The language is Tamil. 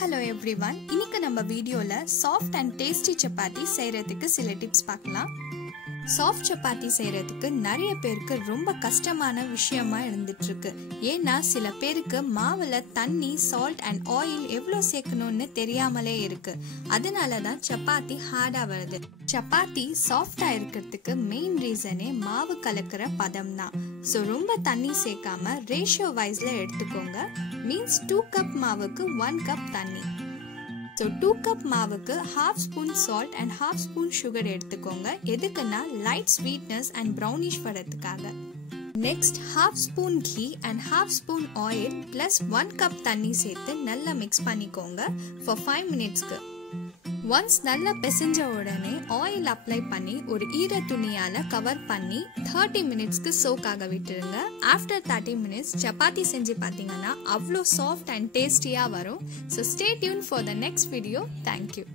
hello everyone. இன்னைக்கு நம்ம வீடியோல soft and tasty chapati செய்யறதுக்கு சில டிப்ஸ் பார்க்கலாம். Soft chapati செய்யறதுக்கு நிறைய பேருக்கு ரொம்ப கஷ்டமான விஷயமா இருந்துட்டு இருக்கு. ஏன்னா சில பேருக்கு மாவுல தண்ணி, salt and oil எவ்வளவு சேர்க்கணும்னு தெரியாமலே இருக்கு. அதனால தான் சப்பாத்தி ஹார்டா வருது. சப்பாத்தி சாஃப்டா இருக்கிறதுக்கு மெயின் ரீசனே மாவு கலக்கிற பதம் தான். சோ ரொம்ப தண்ணி சேர்க்காம ரேஷியோ வைஸ்ல எடுத்துக்கோங்க. மீன்ஸ் 2 கப் மாவுக்கு 1 கப் தண்ணி. So 2 கப் மாவுக்கு half spoon salt and half spoon sugar எடுத்துக்கோங்க. எதுக்குன்னா light sweetness and brownish வரதுக்காக. Next half spoon ghee and half spoon oil plus 1 cup தண்ணி சேர்த்து நல்லா mix பண்ணிக்கோங்க for 5 minutesக்கு. Once நல்லா பிசைஞ்ச உடனே ஆயில் அப்ளை பண்ணி ஒரு ஈர துணியால கவர் பண்ணி 30 மினிட்ஸ்க்கு சோக் ஆக விட்டுருங்க. ஆஃப்டர் 30 மினிட்ஸ் சப்பாத்தி செஞ்சு பார்த்தீங்கன்னா அவ்வளோ சாஃப்ட் அண்ட் டேஸ்டியா வரும். So stay tuned for the next video. Thank you.